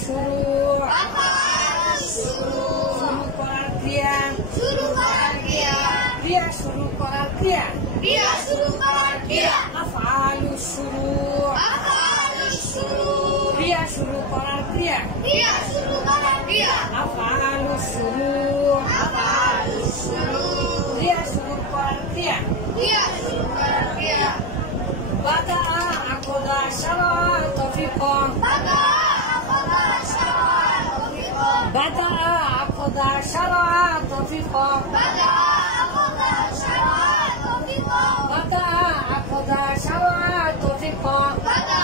শুরু শুরু করার ক্রিয়া ক্রিয়া শুরু করার ক্রিয়া আফআলু শুরু ক্রিয়া শুরু করার ক্রিয়া আফআলু শুরু ক্রিয়া শুরু করার ক্রিয়া বাদা আখদা শারা তফিকা বাদা আখদা শারা তফিকা বাদা আখদা শারা তফিকা বাদা আখদা শারা তফিকা বাদা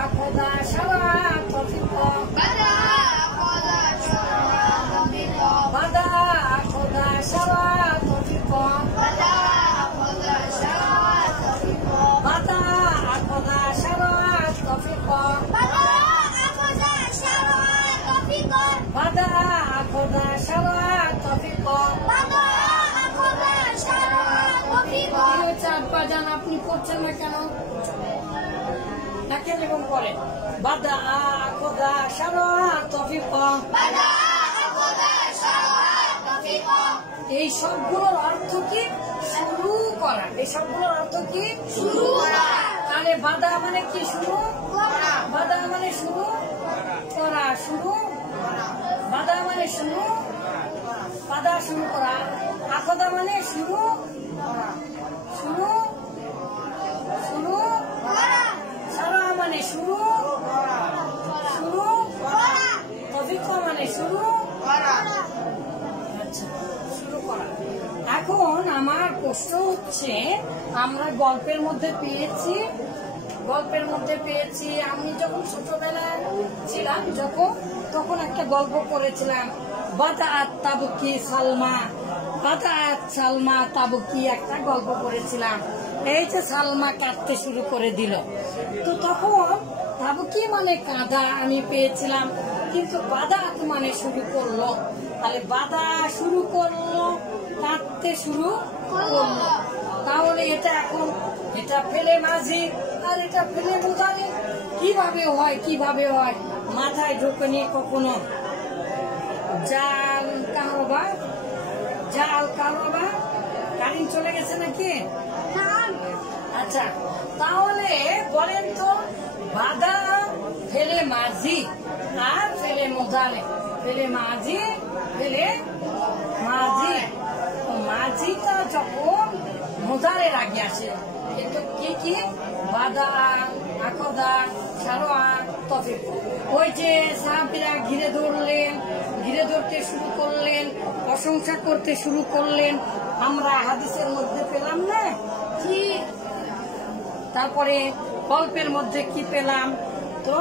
আখদা শারা তফিকা আপনি করছেন না কেন? কেন এরকম করেন? বাদা আখদা শারা তফিকা এই সবগুলোর অর্থ কি? শুরু করা। এই সবগুলোর অর্থ কি? শুরু করা। তাহলে বাদা মানে কি? শুরু। বাদা মানে শুরু করা। শুরু বাদা মানে শুরু, বাদা শুরু করা। আখদা মানে শুরু শুরু শুরু, সারা মানে শুরু শুরু, তফিকা মানে শুরু। আচ্ছা, শুরু করা। এখন আমার প্রশ্ন হচ্ছে, আমরা গল্পের মধ্যে পেয়েছি আমি যখন ছোটবেলায় ছিলাম তখন একটা গল্প করেছিলাম, বাদাআত তাবকি সালমা, বাদাআত সালমা তাবকি, একটা গল্প করেছিলাম। এই যে সালমা কাঁদতে শুরু করে দিল, তো তখন তাবকি মানে কাঁদা আমি পেয়েছিলাম, কিন্তু বাদাআত মানে শুরু করলো। তাহলে বাদা শুরু করলো, কাঁদতে শুরু করলো। তাহলে এটা ফেলে মাঝি আর এটা ফেলে মুদারি। কিভাবে হয় মাথায় ঢোকে নিয়ে কখনো। জাল কারবা কারেন্ট চলে গেছে নাকি? আচ্ছা, তাহলে বলেন তো, বাদা ফেলে মাঝি আর ফেলে মুদারি, মাঝিটা যখন মুদারের আগে আসে, কিন্তু কি বাদা আখদা শারা তফিকা। ওই যে সাহাবীরা ঘিরে ধরতে শুরু করলেন, প্রশংসা করতে শুরু করলেন, আমরা হাদিসের মধ্যে পেলাম না? ঠিক। তারপরে গল্পের মধ্যে কি পেলাম? তো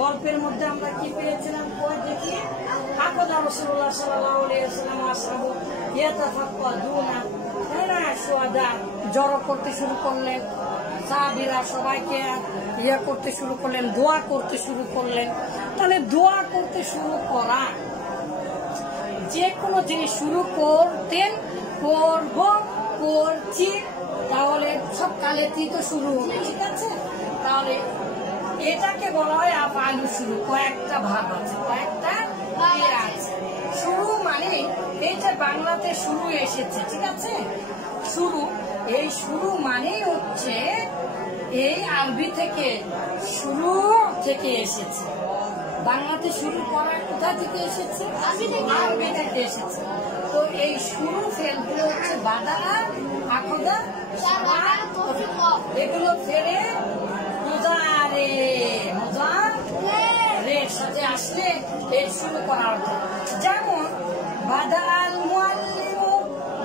গল্পের মধ্যে আমরা কি পেয়েছিলাম? ওই দেখি, আখদা রাসূলুল্লাহ সাল্লাল্লাহু আলাইহি ওয়াসাল্লাম আসহাবু ইয়াতাফাক্কাদুনা, শুহাদা জড়ো করতে শুরু করলেন, সাহাবীরা সবাইকে করতে শুরু করলেন, দোয়া করতে শুরু করলেন। তাহলে দোয়া করতে শুরু করা, যে কোনো জিনিস শুরু করতেন, করছি, তাহলে সব কালেতেই তো শুরু হবে, ঠিক আছে? তাহলে এটাকে বলা হয় আফআলু শুরু। কয়েকটা ভাগ আছে, কয়েকটা ক্রিয়া আছে। শুরু মানে এই যে বাংলাতে শুরু এসেছে, ঠিক আছে? এই শুরু মানেই হচ্ছে এই আরবি থেকে, শুরু থেকে এসেছে। বাংলাতে শুরু করা কোথা থেকে এসেছে? আরবি থেকে এসেছে। তো এই শুরু ফেলগুলো হচ্ছে বাদা, আখদা, শারা, তফিকা। এগুলো ফেলে মুদারের সাথে আসলে এই শুরু করা হতো। যেমন বাদা আল মুআল্লিমু,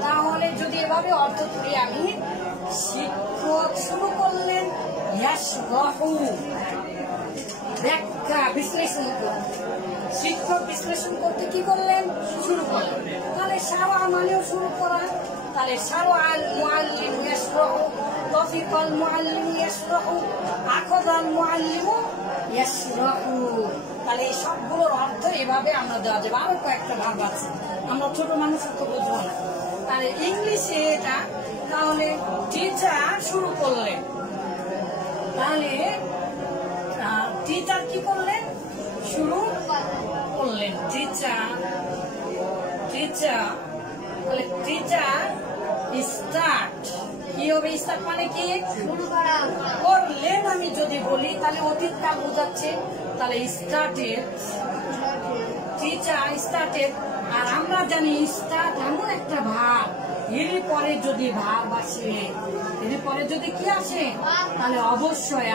তাহলে যদি এভাবে অর্থ করি আমি, শিক্ষক শুরু করলেন, ইয়াশরাহু, ব্যাখ্যা বিশ্লেষণ করলেন। শিক্ষক বিশ্লেষণ করতে কি করলেন? শুরু করলেন। তাহলে শারা মানেও শুরু করা। তাহলে শারা আল মুআল্লিমু ইয়াশরাহু, তফিকা আল মুআল্লিমু ইয়াশরাহু, আখযা আল মুআল্লিমু ইয়াশরাহু। তাহলে এই সবগুলোর অর্থ এভাবে আমরা দেওয়া যাবে। আরো কয়েকটা ভাগ আছে, আমরা ছোট মানুষ তো বুঝবো না। তাহলে ইংলিশে এটা, তাহলে টিচার শুরু করলেন, তাহলে টিচার কি করলেন? শুরু করলেন। টিচার তাহলে টিচার স্টার্ট কি হবে? স্টার্ট মানে কি? করলেন। আমি যদি বলি তাহলে অতীত কাল বোঝাচ্ছে, তাহলে স্টার্টেড, টিচার স্টার্টেড। আর আমরা জানি স্টার্ট এমন একটা ভাব, এর পরে যদি ভাব আসে, এর পরে যদি কি আসে, তাহলে অবশ্যই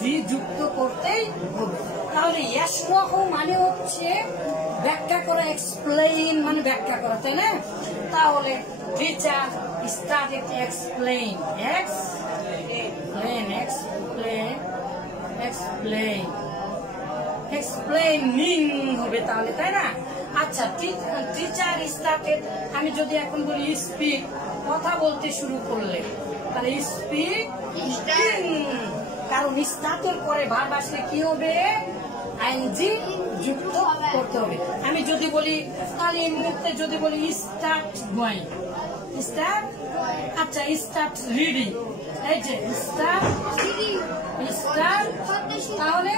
জি যুক্ত করতেই হবে। তাহলে ইয়াশরাহু মানে হচ্ছে ব্যাখ্যা করা, এক্সপ্লেইন মানে ব্যাখ্যা করা, তাই না? তাহলে টিচার স্টার্টেড এক্সপ্লেইন, এক্সপ্লেইনিং হবে তাহলে, তাই না? আচ্ছা, টিচার স্টার্টেড, আমি যদি এখন বলি স্পিক, কথা বলতে শুরু করলে, তাহলে স্পিকিং, কারণ স্টার্টের পরে ভার্ব আসলে কি হবে? আইএনজি যুক্ত করতে হবে। আমি যদি বলি তাহলে এই মুহূর্তে যদি বলি স্টার্ট গোয়িং, আচ্ছা স্টার্ট রিডিং, এই যে স্টার্ট, তাহলে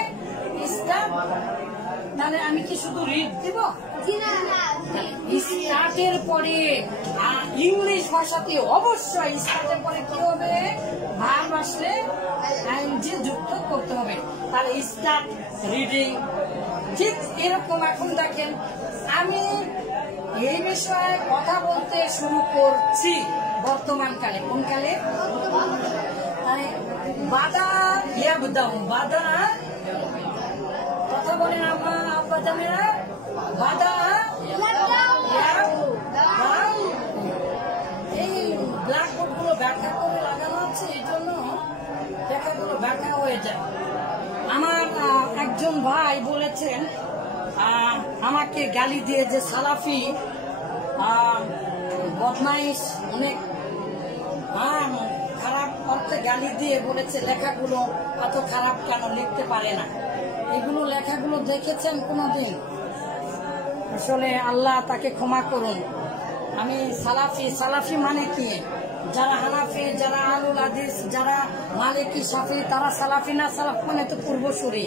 তাহলে আমি কি শুধু রিড দিব? স্টার্টের পরে ইংলিশ ভাষাতে অবশ্যই স্টার্টের পরে কি হবে? ভার্ব আসলে আইএনজি যুক্ত করতে হবে। তাহলে স্টার্ট রিডিং, ঠিক এরকম। এখন দেখেন, আমি এই বিষয়ে কথা বলতে শুরু করছি বর্তমান কালে। কোন কালে? বাদা ইয়াবদাউ, বাদা, কথা বলেন আমার আব্বা জানেরা, বাদা এই ব্ল্যাকবোর্ড গুলো ব্যাখ্যা করে লাগানো আছে, এই জন্য লেখাগুলো ব্যাখ্যা হয়ে যায়। আমার একজন ভাই বলেছেন আমাকে গালি দিয়ে যে সালাফি বদমাইশ, অনেক খারাপ অর্থে গালি দিয়ে বলেছে লেখাগুলো এত খারাপ কেন, লিখতে পারে না। এগুলো লেখাগুলো দেখেছেন কোনদিন? আসলে আল্লাহ তাকে ক্ষমা করুন। আমি সালাফি মানে কি? যারা হানাফি, যারা আলুল হাদিস, যারা মালিকি শাফি, তারা সালাফি না? সালাফ মানে তো পূর্বসূরি।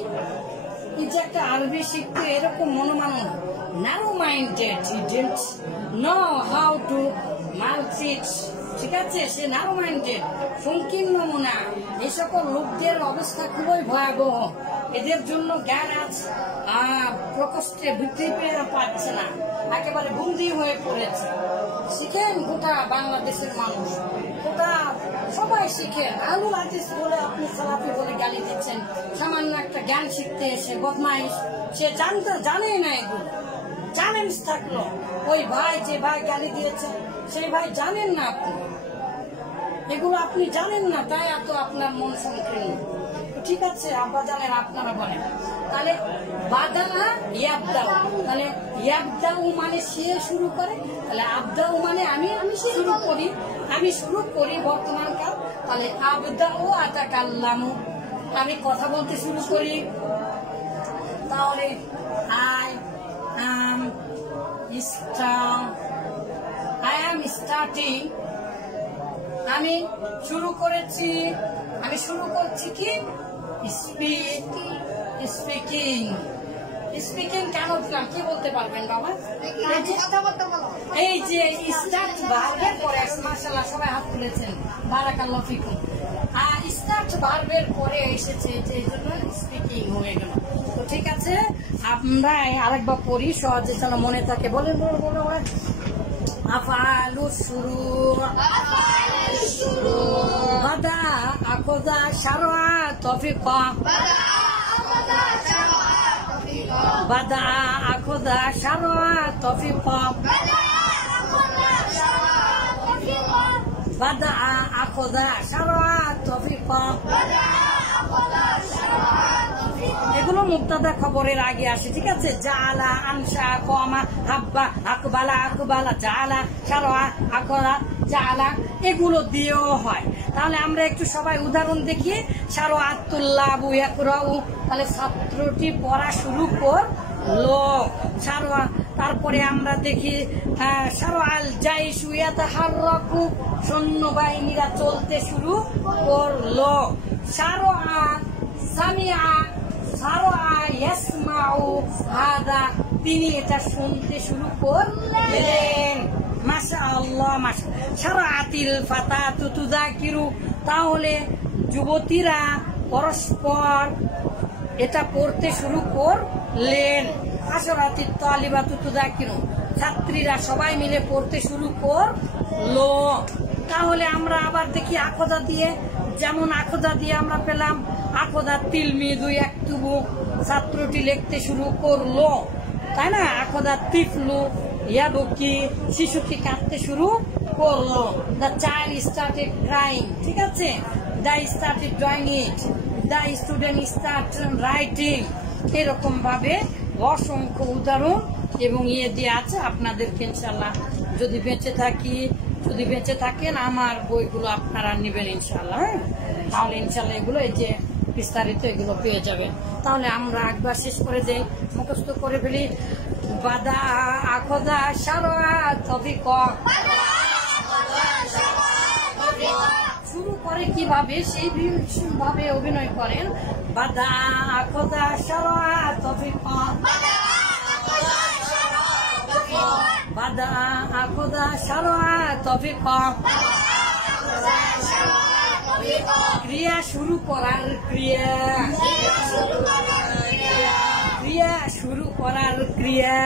এই যে একটা আরবি শিখতে এরকম মনোমানন, narrow minded, he didn't know how to multitask, ঠিক আছে? সে ন্যারো মাইন্ডেড, সংকীর্ণ মনা। এই সকল লোকদের অবস্থা খুবই ভয়াবহ। এদের জন্য জ্ঞান আজ প্রকোষ্ঠে বৃদ্ধি পেয়ে পাচ্ছে না, একেবারে বন্দী হয়ে পড়েছে। শিখেন গোটা বাংলাদেশের মানুষ, গোটা সবাই শিখেন। আলুল হাদিস বলে আপনি সালাফি বলে গালি দিচ্ছেন, সামান্য একটা জ্ঞান শিখতে এসে বদমাইশ। সে জানেই না এগুলো, চ্যালেঞ্জ থাকলো। ওই ভাই, যে ভাই গালি দিয়েছে, সেই ভাই জানেন না, আপনি এগুলো আপনি জানেন না, তাই এত আপনার মন সংকীর্ণ। ঠিক আছে আব্বা জানেন, আপনারা বলেন। তাহলে বাদা ইয়াবদাউ, তাহলে ইয়াবদাউ মানে সে শুরু করে, তাহলে আবদাউ মানে আমি শুরু করি বর্তমান কাল। তাহলে আবদাউ আতাকাল্লামু, আমি কথা বলতে শুরু করি। তাহলে আই অ্যাম স্টার্টিং, আমি শুরু করেছি, আমি শুরু করছি কি? স্পিকিং কেন দিলাম? কি বলতে পারবেন বাবা? এই যে স্টার্ট ভার্বের পরে, মাশাআল্লাহ সবাই হাত তুলেছেন, বারাকাল্লাহু ফিকুম। স্টার্ট ভার্বের পরে এসেছে, যে জন্য স্পিকিং হয়ে গেল। তো ঠিক আছে, আমরা আরেকবার পড়ি সহজে, যেন মনে থাকে। বলেন বলেন আফআলু শুরু, বাদা আখযা শারআ তফিকা, বাদা আখযা শারআ তফিকা, বাদা আখযা শারআ তফিকা। এগুলো মুবতাদা খবরের আগে আসে, ঠিক আছে? জাআলা, আনশা, কমা, হাব্বা, আকবালা, জাআলা, শারআ, আখরা, জাআলা, এগুলো দিয়েও হয়। তাহলে আমরা একটু সবাই উদাহরণ দেখি। শারআতুল্লাহু ইয়াকরাউ, তাহলে ছাত্রটি পড়া শুরু করলো, শারআ। তারপরে আমরা দেখি শারআল জাইশু ইয়াতাহাররাকু, সৈন্যবাহিনীরা চলতে শুরু করলো। শারআ সামিআ সারআ ইয়াসমাউ হাদা, তিনি এটা শুনতে শুরু করলেন। মাশাআল্লাহ, শারাআতিল ফাতাতু তুযাকিরু, তাহলে যুবতীরা পরস্পর এটা পড়তে শুরু করলেন। আশরাতিত তালিবাতু তুযাকিরু, ছাত্রীরা সবাই মিলে পড়তে শুরু করলো। তাহলে আমরা আবার দেখি আখদা দিয়ে, যেমন আখদা দিয়ে আমরা পেলাম আখদা তিলমিযু ইয়াকতুবু, ছাত্রটি লিখতে শুরু করলো, তাই না? আখদা তিফলু ইয়াবকি, শিশুটি কাঁদতে শুরু করলো। দ্য চাইল্ড স্টার্টেড ক্রাইং, ঠিক আছে? The started drawing it, the student start writing. এরকম ভাবে অসংখ্য উদাহরণ এবং দিয়ে আছে। আপনাদেরকে ইনশাল্লাহ যদি বেঁচে থাকেন আমার বইগুলো আপনারা নেবেন ইনশাল্লাহ। তাহলে ইনশাল্লাহ এগুলো এই যে বিস্তারিত এগুলো পেয়ে যাবেন। তাহলে আমরা একবার শেষ করে দেই, মুখস্থ করে ফেলি। বাদা আখদা শারআ তফিক, শুরু করে কিভাবে সেই ভাবে অভিনয় করেন। বাদা আখদা শারআ তফিক, বাদা আখদা শারআ তফিক, ক্রিয়া শুরু করার ক্রিয়া, ক্রিয়া শুরু করার ক্রিয়া।